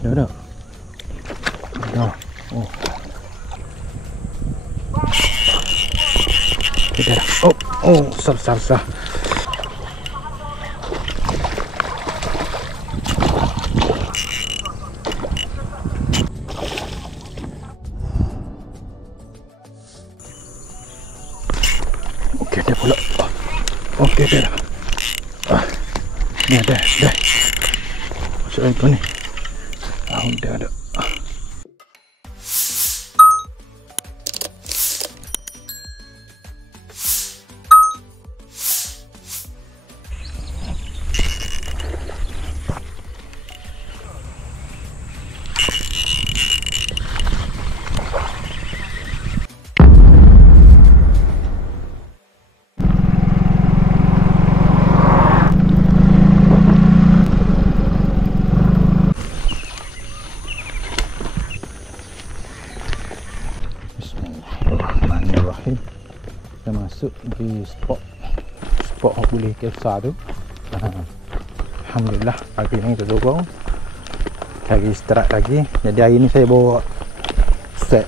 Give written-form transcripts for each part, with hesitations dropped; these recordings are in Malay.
Dah. Dah. Oh. Okay, dah. Oh, besar. Okey, dah pula. Okey, dah. Ni dah. Masuk lagi ni. Dah. Bismillahirrahmanirrahim. Kita masuk di spot yang boleh kesar tu. Alhamdulillah pagi ni kita dorong lagi istirahat lagi. Jadi hari ni saya bawa set,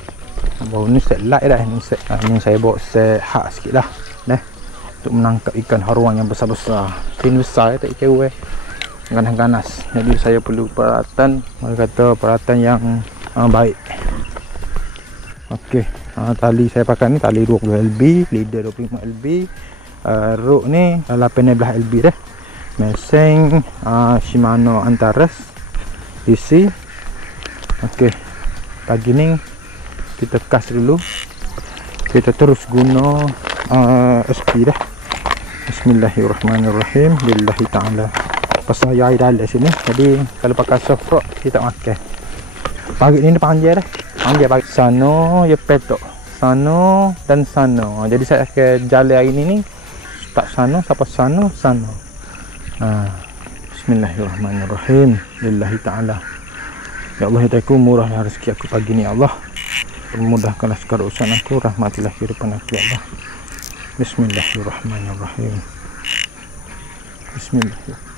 baru ni set light dah. Ni saya bawa set hard sikit lah untuk menangkap ikan haruan yang besar-besar. Fin besar tak ikan uai ganas-ganas. Jadi saya perlu peralatan, mereka kata peralatan yang baik. Okey, tali saya pakai ni tali 20 LB, leader 25 LB, rope ni 18 LB dah. Meseng Shimano Antares DC. Okey, pagi ni kita kas dulu, kita terus guna SP dah. Bismillahirrahmanirrahim. Lillahi ta'ala. Pasal air dalam sini, jadi kalau pakai soft rock kita tak makan. Pagi ni panjang dah. Panjang pagi sana je petok. Sana dan sana. Jadi saya akan jalan hari ni start sana sampai sana. Bismillahirrahmanirrahim. Lillahi ta'ala. Ya Allah, ya Tuhanku, murahlah rezeki aku pagi ni, ya Allah. Permudahkanlah segala urusan aku, rahmatilah kehidupan aku, ya Allah. Bismillahirrahmanirrahim. Bismillahirrahmanirrahim.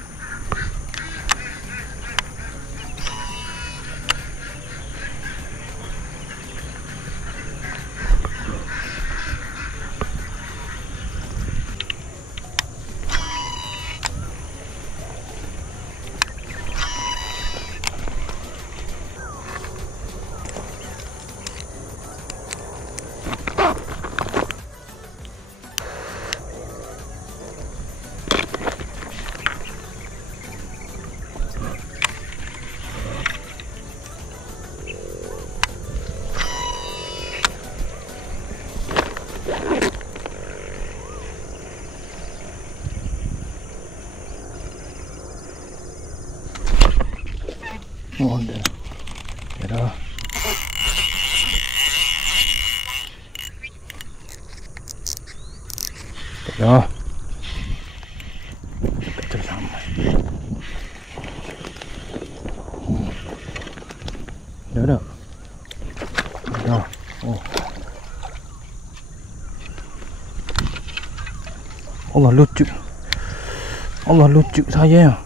Oh, dah. Dah. Dah. Tak tersamai. Dah. Dah. Oh. Allah lucu saya.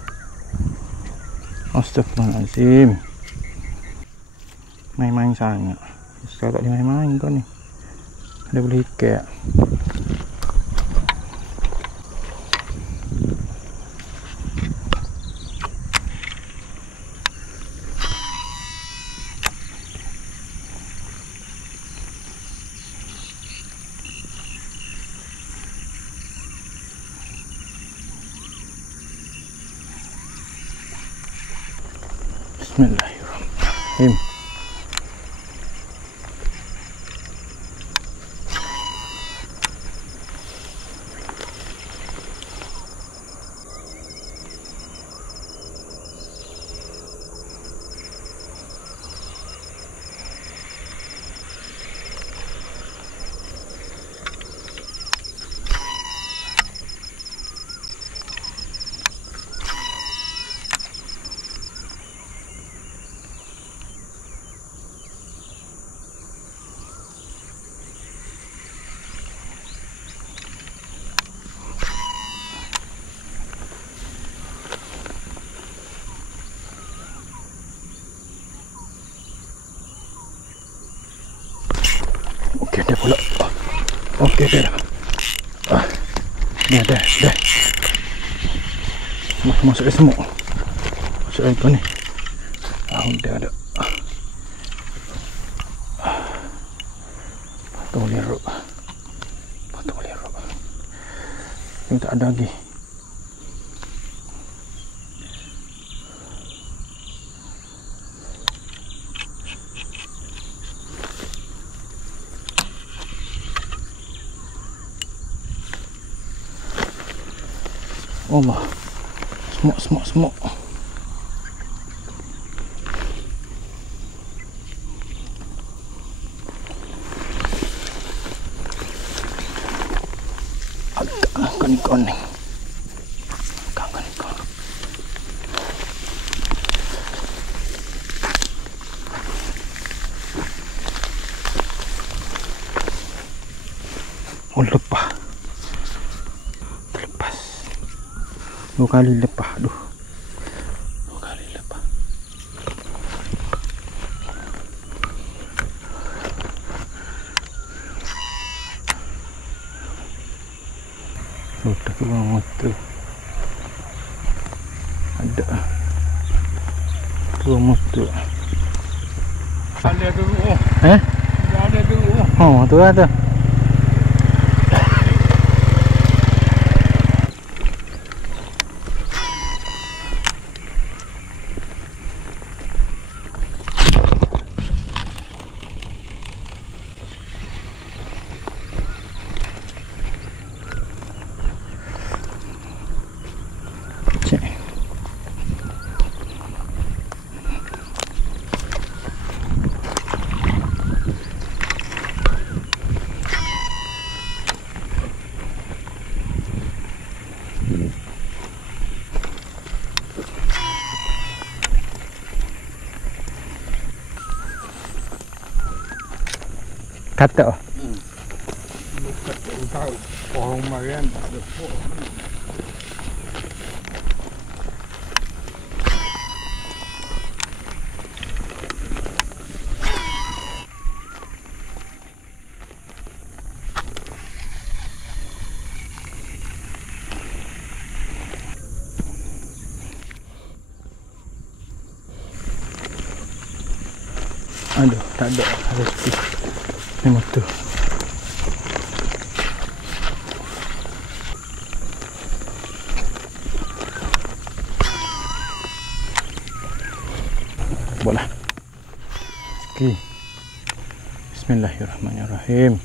Astagfirullahaladzim. Main-main sangat. Sekarang tak boleh main-main kau ni. Ada boleh ikat. Bismillahirrahmanirrahim. Okey dah pula. Okey dah. Ni dah. Masuk air semua. Masuk air kau ni. Udah ada. Patung leruk. Ini tak ada lagi. Allah, semok. Agak koning. Oh, lepas. Terlepas. 2 kali lepas. Aduh. 2 kali lepas. Sudah keluar motor. Ada. Keluar motor. Ada dulu. Ada dulu. Oh, tu lah tu. Kata Tahu pohon marian tak ada pohon. aduh, tak ada. Harus sepi. Ni motor. Boleh. Okey. Bismillahirrahmanirrahim.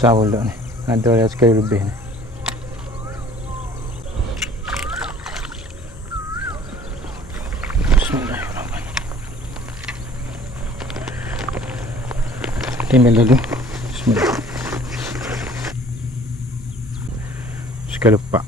Sawul ni. Ada sekali lebih ni. Bismillahirrahmanirrahim. Timbal dulu. Bismillah. Suka lupa.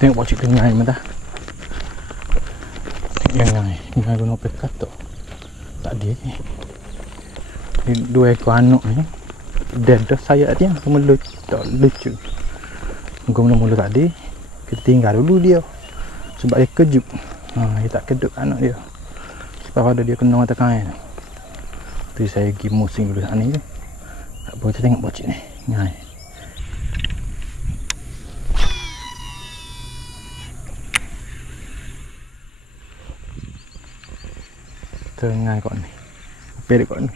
Tengok pocik kengai mata. Kengai guna pekat tu. Tak ada ni. Dua ekor anak ni. Dan dah saya dia semula tak lucu. Mula-mula tak ada. Kita tinggal dulu dia. Sebab dia kejut. Dia tak kedut anak dia. Sebab ada dia kena mata kain. Tu saya pergi musing dulu sana ni. Tak boleh kita tengok pocik ni. Ngai. Tengah kau ni. Apa dia kau ni?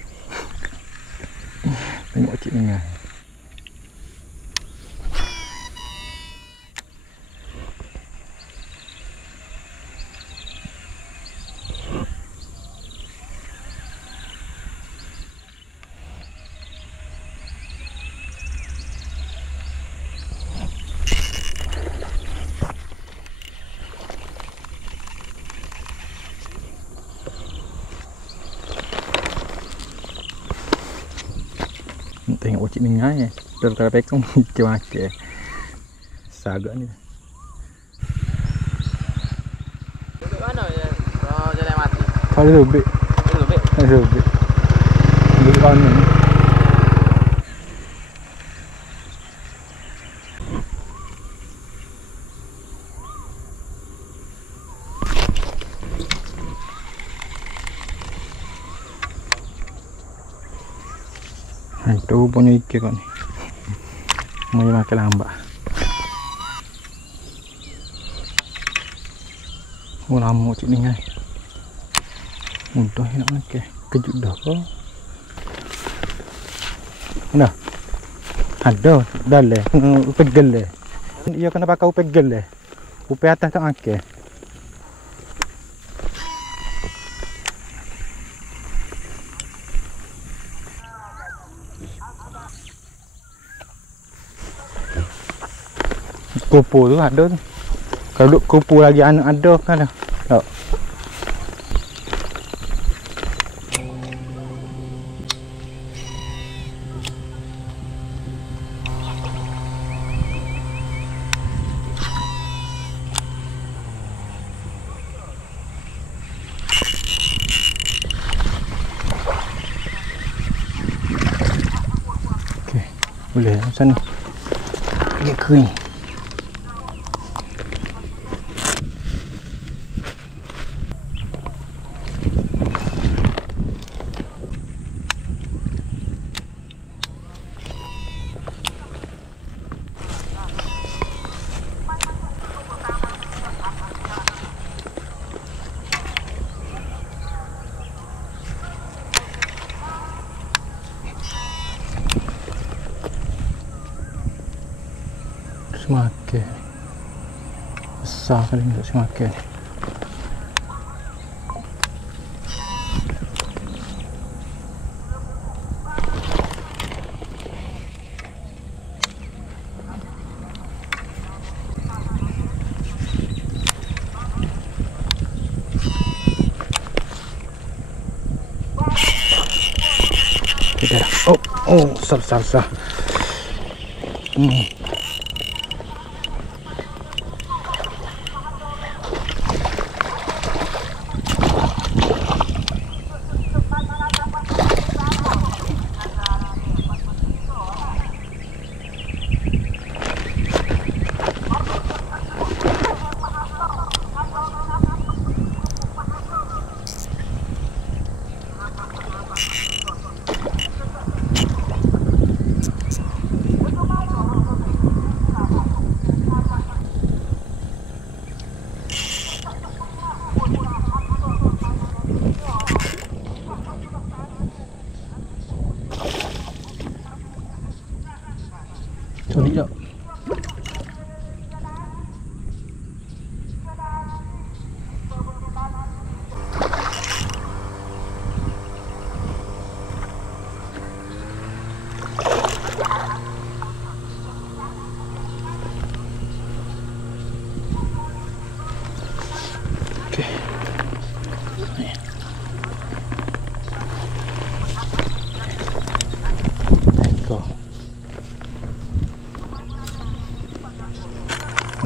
Tengok cik tengah. Tengok pocik dengar Terkala pekong makan sagak ni. Duduk mana je? Kalau jalan mati. Kalau lebih. Lebih. Duduk mana ni? Itu punya ikan kau ni. Mau makan lambat. Lama cik dengar. Mudah nak makan. Kejut dah kau. Mana? Ada. Dah leh. Pegel leh. Dia kena pakai pegel leh. Upaya atas tak makan. Kupu tu ada tu. Kalau duk kupu lagi anak ada kan dah. Tak. Okey, boleh macam ni. Dia kering. Semakin besar kali untuk semakin. Kita dah. Oh, besar.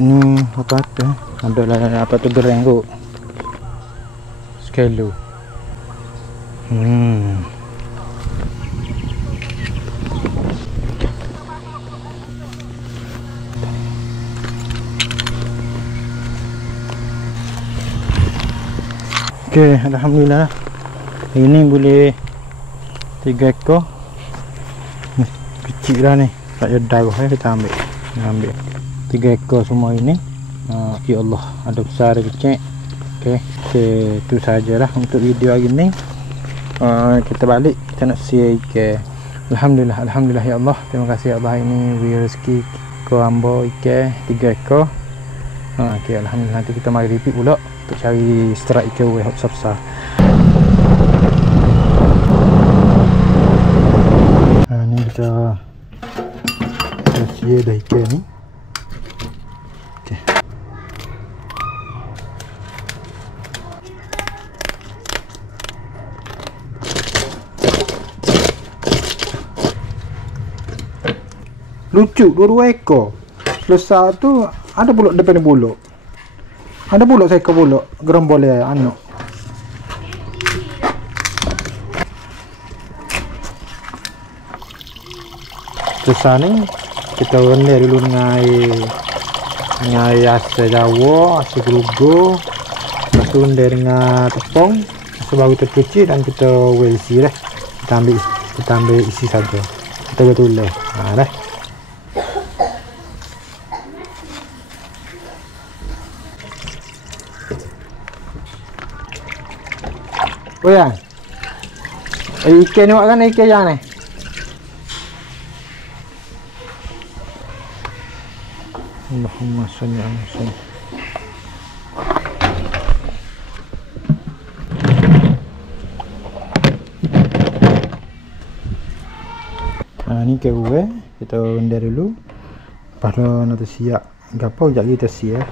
Ini apa tu? Ada lah apa tu gereng tu. Skelo. Okey, alhamdulillah. Ini boleh 3 ekor. Ni kecil lah ni. Tak ada darah kita ambil 3 ekor semua ini. Ya Allah, ada besar ada kecil. Okey, itu sajalah untuk video hari ni. Kita balik, kita nak share ikan. Alhamdulillah ya Allah. Terima kasih ya Allah, ini beri rezeki ko ambo ikan 3 ekor. Okey, alhamdulillah. Nanti kita mari repeat pula untuk cari strike ikan weh besar-besar. Ni kita share dah ikan ni. Okey. Lucu, 2 ekor. Besar tu ada buluk depan buluk. Ada buluk seekor buluk gerombol ya anu. Besar ni kita rendam dulu dengan air asam Jawa, asam gerugo. Lepas tu rendam dengan tepung. Lepas tu baru kita cuci dan kita isi dah. Kita ambil isi saja. Kita tulis. Dah. Oh ya. Ikan ni awak kan ikan yang ni. Allahumma shalli ala Muhammad. Ni ikan kita rendam dulu. Lepas tu nanti siap gapo jak kita siap.